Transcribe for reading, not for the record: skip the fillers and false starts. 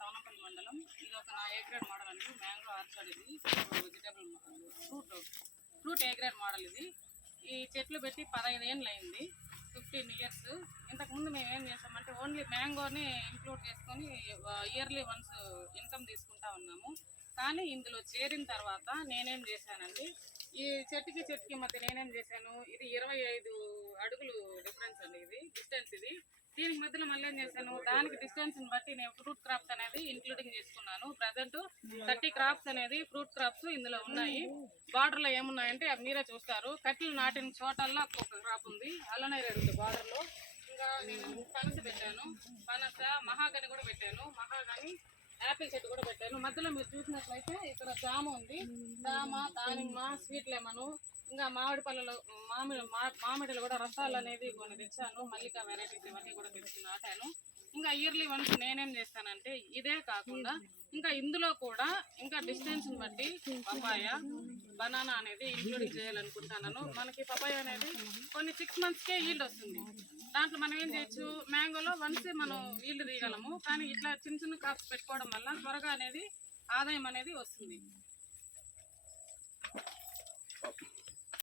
టౌనపల్లి మండలం. ఇది ఒక నా ఏ గ్రేడ్ మోడల్ అండి. మ్యాంగో ఆర్చర్డ్ ఇది vegetable fruit A grade model ఇది. ఈ చెట్లు పెట్టి 15 ఏళ్ళు అయింది, 15 ఇయర్స్. ఇంతకుముందు మేము ఏం చేసామంటే ఓన్లీ మ్యాంగోని ఇంక్లూడ్ చేసుకొని ఇయర్లీ వన్స్ ఇన్కమ్ తీసుకుంటా ఉన్నాము. కానీ ఇందులో చేరిన తర్వాత నేనేం చేశానండి, ఈ చెట్టుకి మధ్య నేనేం చేశాను, ఇది 25 అడుగులు డిఫరెన్స్ అండి, ఇది డిస్టెన్స్. ఇది దీనికి మధ్యలో మళ్ళీ ఏం చేశాను, దానికి డిస్టెన్స్ని బట్టి నేను ఫ్రూట్ క్రాప్స్ అనేది ఇంక్లూడింగ్ చేసుకున్నాను. ప్రజెంట్ 30 క్రాప్స్ అనేది ఫ్రూట్ క్రాప్స్ ఇందులో ఉన్నాయి. బార్డర్లో ఏమున్నాయంటే అవి మీరే చూస్తారు. కట్టెలు నాటిన చోటల్లో ఒక్కొక్క క్రాప్ ఉంది. అల్లనేరేడు ఉంది బార్డర్లో. ఇంకా నేను పనస పెట్టాను, పనస మహాగని కూడా పెట్టాను, మహాగని యాపిల్ చెట్టు కూడా పెట్టాను. మధ్యలో మీరు చూసినట్లయితే ఇక్కడ జామ ఉంది, జామ, దానిమ్మ, స్వీట్ లెమను, ఇంకా మామిడి పళ్ళలో మామిడిలు కూడా రసాలు అనేది కొన్ని తెచ్చాను. మల్లిక వెరైటీస్ ఇవన్నీ కూడా తెచ్చి నాటాను. ఇంకా ఇయర్లీ వన్స్ నేనేం చేస్తానంటే ఇదే కాకుండా ఇంకా ఇందులో కూడా ఇంకా డిస్టెన్స్ని బట్టి పపాయ, బనానా అనేది ఇంక్లూడింగ్ చేయాలనుకుంటున్నాను. మనకి పపాయ అనేది కొన్ని 6 monthsకే ఈల్డ్ వస్తుంది. దాంట్లో మనం ఏం చేయొచ్చు, మ్యాంగోలో వన్స్ మనం ఈల్డ్ తీయగలము. కానీ ఇట్లా చిన్న క్రాప్స్ పెట్టుకోవడం వల్ల త్వరగా అనేది ఆదాయం అనేది వస్తుంది.